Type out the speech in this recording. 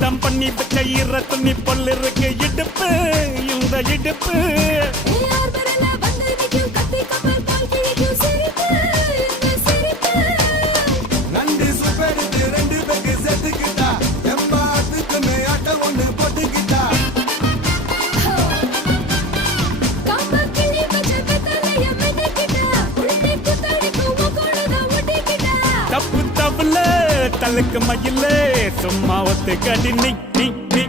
தம் பண்ணி வச்ச ஈர துணி பொல் இருக்கு இடுப்பு இந்த இடுப்பு நண்டு சுப்பெடுத்து ரெண்டு பேருக்கு செத்துக்கிட்டா எம்மாத்துக்கு மேயாட்ட ஒண்ணு போட்டுக்கிட்டா தப்பு தப்புல தலுக்கு மயிலே சும்மா ஒத்து கடி நீ நீ நீ